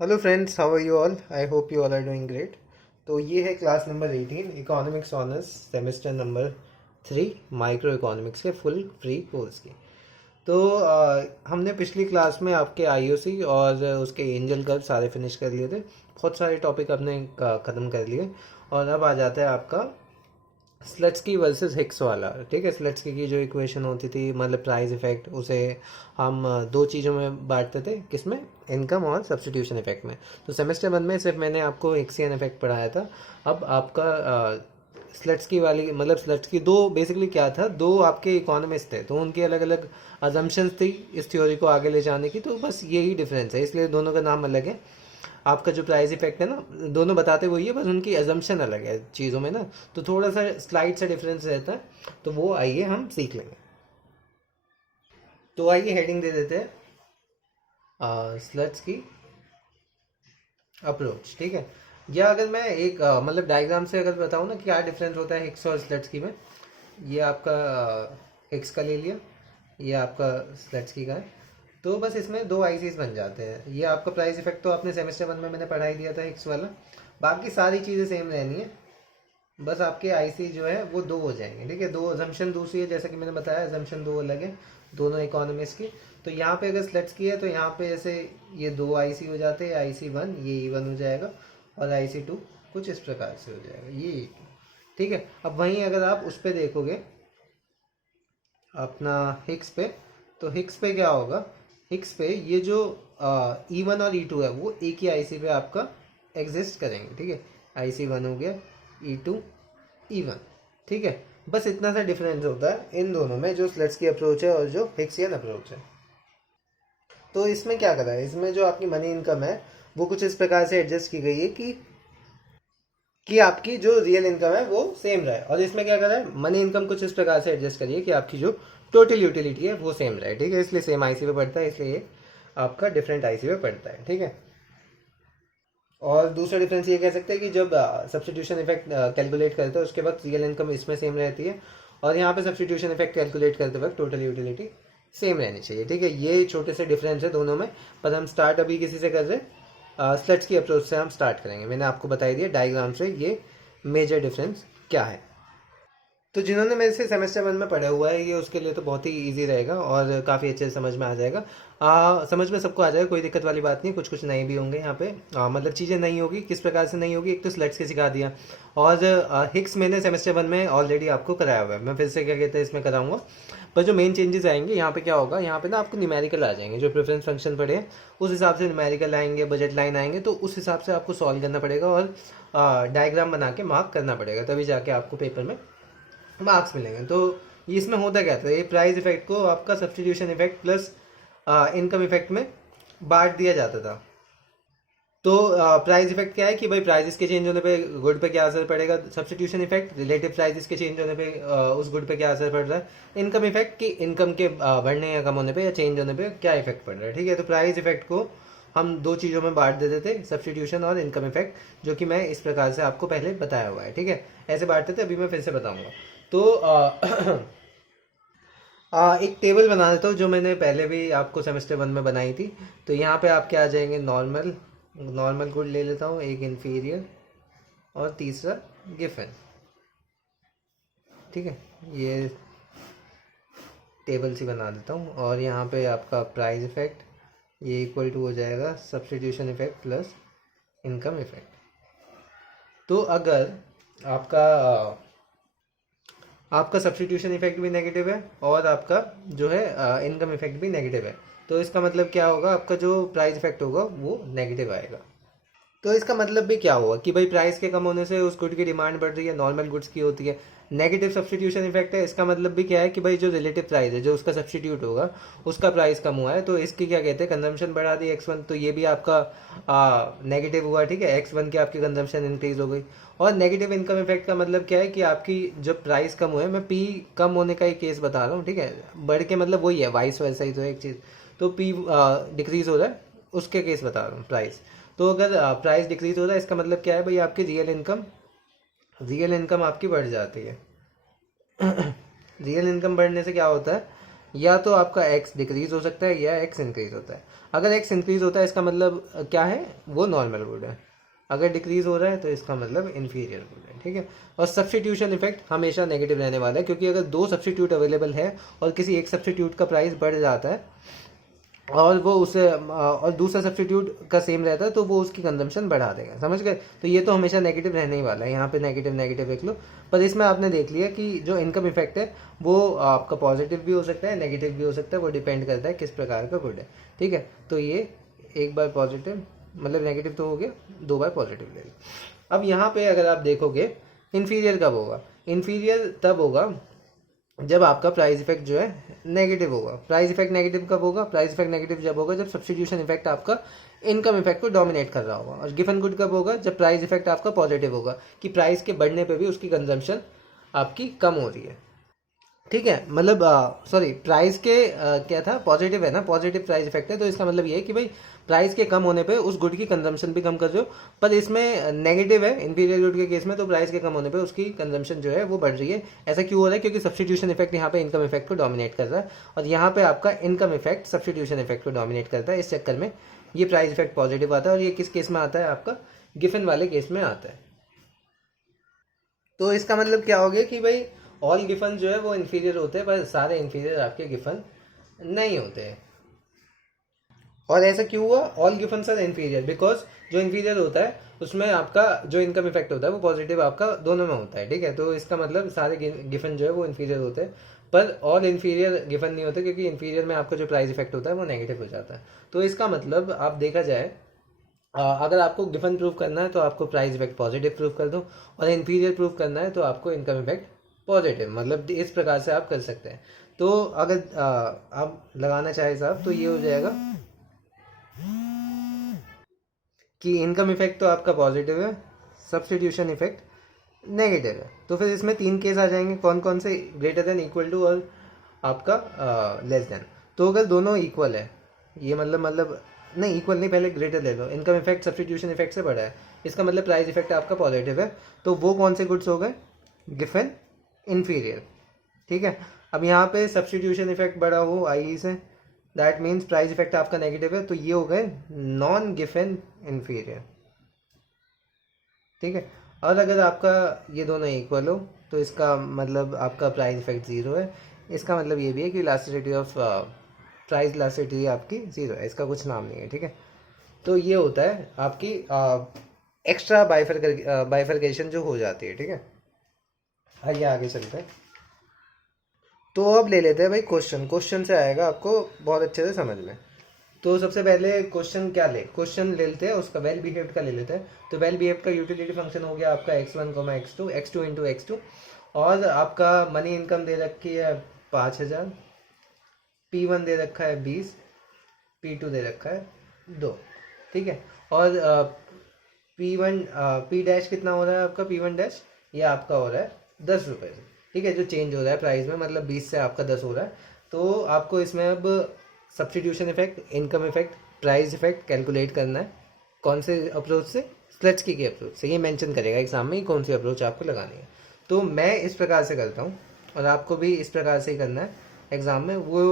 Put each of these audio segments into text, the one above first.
Hello friends, how are you all? I hope you all are doing great. तो ये है class number 18, economics honours, semester number 3, micro economics के full free course की। तो हमने पिछली क्लास में आपके आईओसी और उसके एंजल कर्व सारे फिनिश कर लिए थे। बहुत सारे टॉपिक हमने ख़त्म कर लिए और अब आ जाता है आपका स्लट्सकी वर्सेस हिक्स वाला। ठीक है, स्लट्सकी की जो इक्वेशन होती थी, मतलब प्राइस इफेक्ट, उसे हम दो चीज़ों में बांटते थे, किसमें? इनकम और सब्सटीट्यूशन इफेक्ट में। तो सेमेस्टर 1 में सिर्फ मैंने आपको हिक्सियन इफेक्ट पढ़ाया था। अब आपका स्लट्सकी वाली, मतलब स्लट्सकी दो बेसिकली क्या था, दो आपके इकोनॉमिस्ट थे, तो उनकी अलग अलग अजम्पशंस थी इस थ्योरी को आगे ले जाने की। तो बस यही डिफरेंस है, इसलिए दोनों का नाम अलग है। आपका जो प्राइस इफेक्ट है ना, दोनों बताते वही है, बस उनकी अजम्पशन अलग है चीज़ों में ना। तो थोड़ा सा स्लाइड सा डिफरेंस रहता है, तो वो आइए हम सीख लेंगे। तो आइए हेडिंग दे देते हैं, स्लट्स की अप्रोच। ठीक है, या अगर मैं एक मतलब डायग्राम से अगर बताऊँ ना कि क्या डिफरेंस होता है हिक्स और स्लट्स की में। ये आपका हिक्स का ले लिया, ये आपका स्लट्स की का है। तो बस इसमें दो आईसीज बन जाते हैं। ये आपका प्राइस इफेक्ट तो आपने सेमेस्टर 1 में मैंने पढ़ाई दिया था हिक्स वाला। बाकी सारी चीज़ें सेम रहनी है, बस आपके आईसी जो है वो दो हो जाएंगे। ठीक है, दो अजम्पशन दूसरी है, जैसा कि मैंने बताया अजम्पशन दो अलग है दोनों इकोनॉमिक्स की। तो यहाँ पे अगर स्लट्स की है तो यहाँ पे जैसे ये दो आईसी हो जाते हैं, आईसी वन ये ई वन हो जाएगा और आईसी टू कुछ इस प्रकार से हो जाएगा ये। ठीक है, अब वहीं अगर आप उस पर देखोगे अपना हिक्स पे, तो हिक्स पे क्या होगा? हिक्स पे ये जो ई वन और ई टू है वो एक ही आईसी पे आपका एग्जिस्ट करेंगे। ठीक है, आईसी वन हो गया, ई टू, ई वन। ठीक है, बस इतना सा डिफरेंस होता है इन दोनों में, जो स्लट्स की अप्रोच है और जो हिक्सियन अप्रोच है। तो इसमें क्या करा है, इसमें जो आपकी मनी इनकम है वो कुछ इस प्रकार से एडजस्ट की गई है कि आपकी जो रियल इनकम है वो सेम रहे। और इसमें क्या करा है, मनी इनकम कुछ इस प्रकार से एडजस्ट करिए कि आपकी जो टोटल यूटिलिटी है वो सेम रहे। ठीक है, इसलिए सेम आईसी पे पड़ता है, इसलिए ये आपका डिफरेंट आईसी पे पड़ता है। ठीक है, और दूसरा डिफरेंस ये कह सकते हैं कि जब सब्सटीट्यूशन इफेक्ट कैलकुलेट करते हैं उसके वक्त रियल इनकम इसमें सेम रहती है, और यहाँ पे सब्सटीट्यूशन इफेक्ट कैलकुलेट करते वक्त टोटल यूटिलिटी सेम रहनी चाहिए। ठीक है, ये छोटे से डिफरेंस है दोनों में। पर हम स्टार्ट अभी किसी से कर रहे, स्लट्स की अप्रोच से हम स्टार्ट करेंगे। मैंने आपको बताई दिया डायग्राम से ये मेजर डिफरेंस क्या है। तो जिन्होंने मेरे से सेमेस्टर 1 में पढ़ा हुआ है ये उसके लिए तो बहुत ही इजी रहेगा और काफ़ी अच्छे से समझ में आ जाएगा। समझ में सबको आ जाएगा, कोई दिक्कत वाली बात नहीं। कुछ कुछ नए भी होंगे यहाँ पे, मतलब चीज़ें नहीं होगी। किस प्रकार से नहीं होगी, एक तो स्लट्स के सिखा दिया, और हिक्स मैंने सेमेस्टर 1 में ऑलरेडी आपको कराया हुआ है। मैं फिर से क्या कहते हैं इसमें कराऊंगा। पर जो मेन चेंजेस आएंगे यहाँ पे क्या होगा, यहाँ पे ना आपको न्यूमेरिकल आ जाएंगे, जो प्रेफरेंस फंक्शन पढ़े हैं उस हिसाब से न्यूमेरिकल आएंगे, बजट लाइन आएंगे, तो उस हिसाब से आपको सॉल्व करना पड़ेगा और डायग्राम बना के मार्क करना पड़ेगा, तभी जाके आपको पेपर में मार्क्स मिलेंगे। तो ये इसमें होता क्या था, ये प्राइस इफेक्ट को आपका substitution effect plus income effect में बांट दिया जाता था। तो प्राइस इफेक्ट क्या है कि भाई प्राइसेस के चेंज होने पे गुड पे क्या असर पड़ेगा, सब्सटीट्यूशन इफेक्ट रिलेटिव प्राइसेस के चेंज होने पे उस गुड पे क्या असर पड़ रहा है, इनकम इफेक्ट कि इनकम के बढ़ने या कम होने पे या चेंज होने पे क्या इफेक्ट पड़ रहा है। ठीक है, तो प्राइस इफेक्ट को हम दो चीज़ों में बांट देते थे, सब्सटीट्यूशन और इनकम इफेक्ट, जो कि मैं इस प्रकार से आपको पहले बताया हुआ है। ठीक है, ऐसे बांटते थे, अभी मैं फिर से बताऊंगा। तो एक टेबल बना देता हूँ जो मैंने पहले भी आपको सेमेस्टर 1 में बनाई थी। तो यहाँ पे आपके आ जाएंगे नॉर्मल, नॉर्मल गुड ले लेता हूँ, एक इन्फीरियर और तीसरा गिफन। ठीक है, ये टेबल सी बना देता हूँ, और यहाँ पे आपका प्राइस इफेक्ट ये इक्वल टू हो जाएगा substitution effect plus income effect. तो अगर आपका आपका सब्सटीट्यूशन इफेक्ट भी नेगेटिव है और आपका जो है इनकम इफेक्ट भी नेगेटिव है, तो इसका मतलब क्या होगा, आपका जो प्राइस इफेक्ट होगा वो नेगेटिव आएगा। तो इसका मतलब भी क्या हुआ कि भाई प्राइस के कम होने से उस गुड की डिमांड बढ़ रही है, नॉर्मल गुड्स की होती है। नेगेटिव सब्सटीट्यूशन इफेक्ट है, इसका मतलब भी क्या है कि भाई जो रिलेटिव प्राइस है, जो उसका सब्सटीट्यूट होगा उसका प्राइस कम हुआ है, तो इसकी क्या कहते हैं, कंजम्पशन बढ़ा दी x1, तो ये भी आपका नेगेटिव हुआ। ठीक है, x1 की आपकी कंजम्पशन इंक्रीज हो गई। और नेगेटिव इनकम इफेक्ट का मतलब क्या है कि आपकी जब प्राइस कम हुए, मैं पी कम होने का एक केस बता रहा हूँ। ठीक है, बढ़ के मतलब वही है, वाइस वैसा ही तो एक चीज़। तो पी डिक्रीज हो रहा है, उसके केस बता रहा हूँ प्राइस। तो अगर प्राइस डिक्रीज हो रहा है, इसका मतलब क्या है भाई, आपकी रियल इनकम आपकी बढ़ जाती है। रियल इनकम बढ़ने से क्या होता है, या तो आपका एक्स डिक्रीज हो सकता है या एक्स इंक्रीज होता है। अगर एक्स इंक्रीज होता है इसका मतलब क्या है, वो नॉर्मल गुड है। अगर डिक्रीज हो रहा है तो इसका मतलब इन्फीरियर गुड है, ठीक है। और सब्स्टिट्यूशन इफेक्ट हमेशा नेगेटिव रहने वाला है, क्योंकि अगर दो सब्स्टिट्यूट अवेलेबल है और किसी एक सब्स्टिट्यूट का प्राइस बढ़ जाता है और वो उसे और दूसरा सब्स्टिट्यूट का सेम रहता है तो वो उसकी कंजम्पशन बढ़ा देगा, समझ गए। तो ये तो हमेशा नेगेटिव रहने ही वाला है, यहाँ पे नेगेटिव नेगेटिव देख लो। पर इसमें आपने देख लिया कि जो इनकम इफेक्ट है वो आपका पॉजिटिव भी हो सकता है, नेगेटिव भी हो सकता है, वो डिपेंड करता है किस प्रकार का गुड है, ठीक है। तो ये एक बार पॉजिटिव मतलब नेगेटिव तो हो गया, दो बार पॉजिटिव ले लो। अब यहाँ पे अगर आप देखोगे इन्फीरियर कब होगा, इन्फीरियर तब होगा जब आपका प्राइस इफेक्ट जो है नेगेटिव होगा। प्राइस इफेक्ट नेगेटिव कब होगा, प्राइस इफेक्ट नेगेटिव जब होगा जब सब्स्टिट्यूशन इफेक्ट आपका इनकम इफेक्ट को डोमिनेट कर रहा होगा। और गिवन गुड कब होगा, जब प्राइस इफेक्ट आपका पॉजिटिव होगा, कि प्राइस के बढ़ने पे भी उसकी कंजम्पशन आपकी कम हो रही है, ठीक है। मतलब सॉरी, प्राइस के क्या था, पॉजिटिव है ना, पॉजिटिव प्राइस इफेक्ट है, तो इसका मतलब ये है कि भाई प्राइस के कम होने पे उस गुड की कंजम्पशन भी कम कर रहे हो। पर इसमें नेगेटिव है इन्फीरियर गुड के केस में, तो प्राइस के कम होने पे उसकी कंजम्पशन जो है वो बढ़ रही है। ऐसा क्यों हो रहा है, क्योंकि सब्स्टिट्यूशन इफेक्ट यहाँ पे इनकम इफेक्ट को डोमिनेट कर रहा है, और यहाँ पे आपका इनकम इफेक्ट सब्स्टिट्यूशन इफेक्ट को डोमिनेट करता है। इस चक्कर में ये प्राइस इफेक्ट पॉजिटिव आता है, और ये किस केस में आता है, आपका गिफन वाले केस में आता है। तो इसका मतलब क्या हो गया कि भाई ऑल गिफन जो है वो इन्फीरियर होते हैं, पर सारे इन्फीरियर आपके गिफन नहीं होते हैं। और ऐसा क्यों हुआ, ऑल गिफन्स आर इन्फीरियर बिकॉज जो इन्फीरियर होता है उसमें आपका जो इनकम इफेक्ट होता है वो पॉजिटिव आपका दोनों में होता है, ठीक है। तो इसका मतलब सारे गिफन जो है वो इन्फीरियर होते हैं, पर ऑल इन्फीरियर गिफन नहीं होते, क्योंकि इन्फीरियर में आपका जो प्राइस इफेक्ट होता है वो नेगेटिव हो जाता है। तो इसका मतलब आप देखा जाए, अगर आपको गिफन प्रूव करना है तो आपको प्राइस इफेक्ट पॉजिटिव प्रूव कर दो, और इन्फीरियर प्रूव करना है तो आपको इनकम इफेक्ट पॉजिटिव, मतलब इस प्रकार से आप कर सकते हैं। तो अगर आप लगाना चाहे साहब तो ये हो जाएगा कि इनकम इफेक्ट तो आपका पॉजिटिव है, सब्स्टिट्यूशन इफेक्ट नेगेटिव है। तो फिर इसमें तीन केस आ जाएंगे, कौन कौन से, ग्रेटर देन, इक्वल टू और आपका लेस देन। तो अगर दोनों इक्वल है, ये मतलब नहीं इक्वल नहीं, पहले ग्रेटर ले लो, इनकम इफेक्ट सब्स्टिट्यूशन इफेक्ट से बड़ा है, इसका मतलब प्राइस इफेक्ट आपका पॉजिटिव है, तो वो कौन से गुड्स हो गए, गिफन इन्फीरियर, ठीक है। अब यहाँ पे सब्स्टिट्यूशन इफेक्ट बड़ा हो आई से, दैट मीन्स प्राइस इफेक्ट आपका नेगेटिव है, तो ये हो गए नॉन गिफन इन्फीरियर, ठीक है। और अगर आपका ये दोनों इक्वल हो तो इसका मतलब आपका प्राइस इफेक्ट जीरो है। इसका मतलब ये भी है कि इलास्टिसिटी ऑफ प्राइस इलास्टिसिटी आपकी जीरो है, इसका कुछ नाम नहीं है, ठीक है। तो ये होता है आपकी एक्स्ट्रा बाइफरकेशन जो हो जाती है, ठीक है। आइए आगे चलते हैं। तो अब ले लेते हैं भाई क्वेश्चन, क्वेश्चन से आएगा आपको बहुत अच्छे से समझ में। तो सबसे पहले क्वेश्चन क्या ले, क्वेश्चन ले लेते हैं उसका वेल बिहेव्ड का ले लेते हैं। तो वेल बिहेव्ड का यूटिलिटी फंक्शन हो गया आपका x1, x2, x2 into x2, और आपका मनी इनकम दे रखी है 5000, P1 दे रखा है 20, P2 दे रखा है 2, ठीक है। और P1 P डैश कितना हो रहा है आपका, P1 डैश ये आपका हो रहा है 10 रुपये से, ठीक है। जो चेंज हो रहा है प्राइस में, मतलब 20 से आपका 10 हो रहा है। तो आपको इसमें अब substitution effect, income effect, price effect calculate करना है। कौन से अप्रोच से, स्लेट्सकी की अप्रोच से। ये मेंशन करेगा एग्जाम में कौन सी अप्रोच आपको लगानी है। तो मैं इस प्रकार से करता हूँ, और आपको भी इस प्रकार से ही करना है एग्जाम में। वो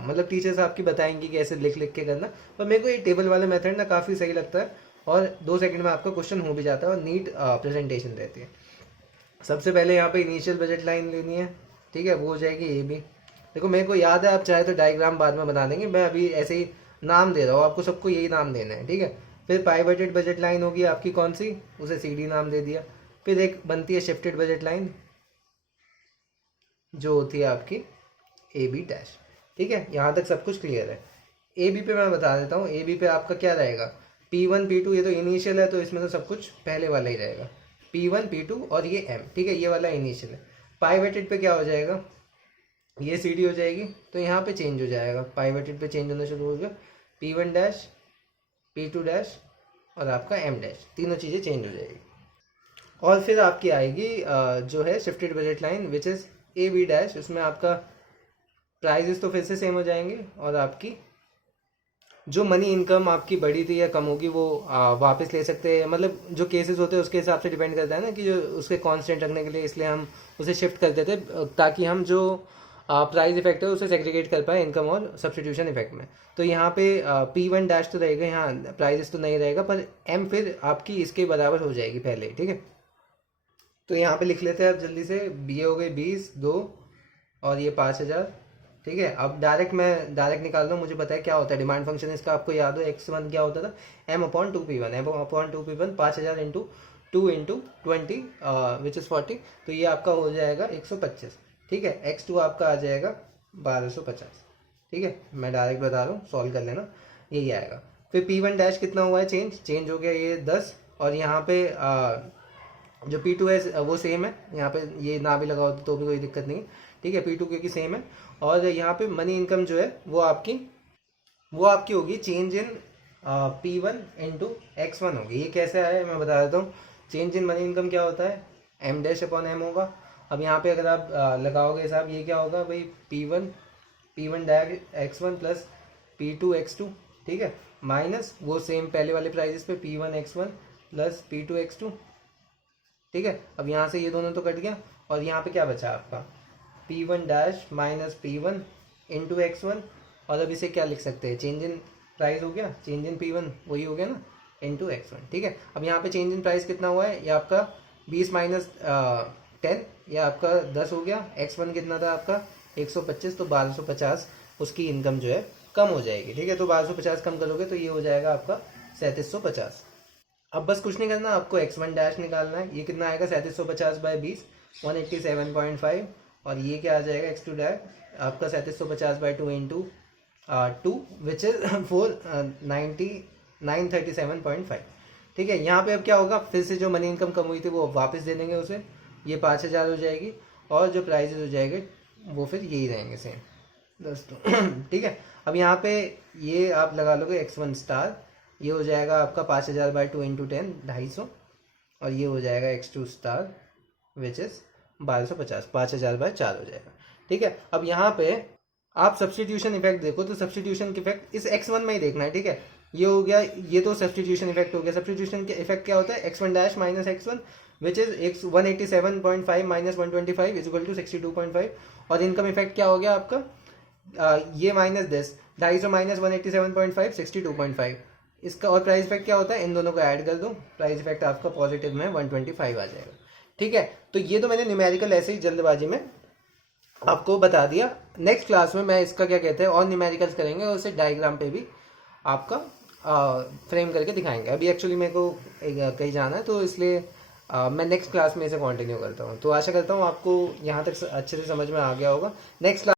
मतलब टीचर्स आपकी बताएंगी कि ऐसे लिख लिख के करना, पर मेरे को ये टेबल वाला मेथड ना काफ़ी सही लगता है, और 2 सेकंड में आपका क्वेश्चन हो भी जाता है, और नीट प्रेजेंटेशन रहती है। सबसे पहले यहाँ पे इनिशियल बजट लाइन लेनी है, ठीक है, वो हो जाएगी ये भी। देखो मेरे को याद है, आप चाहे तो डायग्राम बाद में बना देंगे, मैं अभी ऐसे ही नाम दे रहा हूँ, आपको सबको यही नाम देना है, ठीक है। फिर पाइवटेड बजट लाइन होगी आपकी कौन सी, उसे CD नाम दे दिया। फिर एक बनती है शिफ्टेड बजट लाइन, जो होती है आपकी AB डैश, ठीक है। यहाँ तक सब कुछ क्लियर है। AB पे मैं बता देता हूँ, AB पे आपका क्या रहेगा, P1 P2, ये तो इनिशियल है तो इसमें तो सब कुछ पहले वाला ही रहेगा, P1 P2 और ये M, ठीक है, ये वाला इनिशियल है। पाइवटेड पे क्या हो जाएगा, ये CD हो जाएगी, तो यहाँ पे चेंज हो जाएगा, पाइवटेड पे चेंज होना शुरू हो गया, P1 डैश, P2 डैश और आपका M डैश, तीनों चीज़ें चेंज हो जाएगी। और फिर आपकी आएगी जो है shifted budget line which is AB dash, उसमें आपका प्राइजेस तो फिर से सेम हो जाएंगे, और आपकी जो मनी इनकम आपकी बढ़ी थी या कम होगी वो वापस ले सकते हैं। मतलब जो केसेस होते हैं उसके हिसाब से डिपेंड करता है ना, कि जो उसके कांस्टेंट रखने के लिए, इसलिए हम उसे शिफ्ट कर देते हैं, ताकि हम जो प्राइस इफेक्ट है उसे सेग्रीगेट कर पाए इनकम और सब्सटीट्यूशन इफेक्ट में। तो यहाँ पे P1 डैश तो रहेगा, यहाँ प्राइजेस तो नहीं रहेगा, पर M फिर आपकी इसके बराबर हो जाएगी पहले ही, ठीक है। तो यहाँ पे लिख लेते हैं अब जल्दी से, ये हो गए 20, 2 और ये 5000, ठीक है। अब डायरेक्ट निकाल रहा हूँ, मुझे पता है क्या होता है डिमांड फंक्शन इसका, आपको याद हो x1 क्या होता था, m/2p1, m/2p1 5000 into 2 into 20 which is 40, तो ये आपका हो जाएगा 125, ठीक है। x2 आपका आ जाएगा 1250, ठीक है। मैं डायरेक्ट बता रहा हूँ, सॉल्व कर लेना, यही आएगा। फिर P1 डैश कितना हुआ है, चेंज हो गया ये 10, और यहाँ पे जो P2 है वो सेम है, यहाँ पे ये ना भी लगा होता तो भी कोई दिक्कत नहीं, ठीक है। P2 क्योंकि सेम है, और यहाँ पे मनी इनकम जो है वो आपकी होगी change in P1 into x1 होगी। ये कैसे आया है मैं बता देता हूँ। चेंज इन मनी इनकम क्या होता है, m डैश अपॉन m होगा। अब यहाँ पे अगर आप लगाओगे साहब, ये क्या होगा भाई, P1 dash x1 plus P2 x2, ठीक है, माइनस वो सेम पहले वाले प्राइजेस पे P1 x1 plus P2 x2, ठीक है। अब यहाँ से ये दोनों तो कट गया, और यहाँ पे क्या बचा आपका, P1 dash minus P1 into x1, और अब इसे क्या लिख सकते हैं, चेंज इन प्राइस हो गया, चेंज इन P1 वही हो गया ना, इंटू x1, ठीक है। अब यहाँ पे चेंज इन प्राइस कितना हुआ है, ये आपका 20 माइनस 10, ये आपका 10 हो गया। x1 कितना था आपका 125, तो 1250 उसकी इनकम जो है कम हो जाएगी, ठीक है। तो 1250 कम करोगे तो ये हो जाएगा आपका 3750। अब बस कुछ नहीं करना, आपको x1 डैश निकालना है, ये कितना आएगा 3750 बाय 20, 187.5, और ये क्या आ जाएगा x2 डैश आपका 3750 बाय 2 इंटू 2 विच इज 937.5, ठीक है। यहाँ पे अब क्या होगा, फिर से जो मनी इनकम कम हुई थी वो वापस दे देंगे उसे, ये 5000 हो जाएगी, और जो प्राइजेस हो जाएंगे वो फिर यही रहेंगे सेम दोस्तों, ठीक है। अब यहाँ पे ये आप लगा लोगे x1 स्टार, ये हो जाएगा आपका 5000 बाई 2 इंटू 10 250, और ये हो जाएगा x2 star which is 1250, 5000 bye 4 हो जाएगा, ठीक है। अब यहाँ पे आप सब्सटीट्यूशन इफेक्ट देखो, तो सब्सटीट्यूशन इफेक्ट इस x1 में ही देखना है, ठीक है। ये हो गया, ये तो सब्सटीट्यूशन इफेक्ट हो गया। सब्सटीट्यूशन के इफेक्ट क्या होता है, x1 dash minus x1 which is 187.5 minus 125 is equal to 62.5, और इनकम इफेक्ट क्या हो गया आपका, ये माइनस 10, 250 माइनस 187.5 62.5, इसका, और प्राइस इफेक्ट क्या होता है, इन दोनों को ऐड कर दो, प्राइस इफेक्ट आपका पॉजिटिव में 125 आ जाएगा, ठीक है। तो ये तो मैंने न्यूमेरिकल ऐसे ही जल्दबाजी में आपको बता दिया। नेक्स्ट क्लास में मैं इसका क्या कहते हैं और न्यूमेरिकल्स करेंगे, और उसे डायग्राम पे भी आपका फ्रेम करके दिखाएंगे। अभी एक्चुअली मेरे को कहीं जाना है, तो इसलिए मैं नेक्स्ट क्लास में इसे कंटिन्यू करता हूँ। तो आशा करता हूँ आपको यहाँ तक अच्छे से समझ में आ गया होगा। नेक्स्ट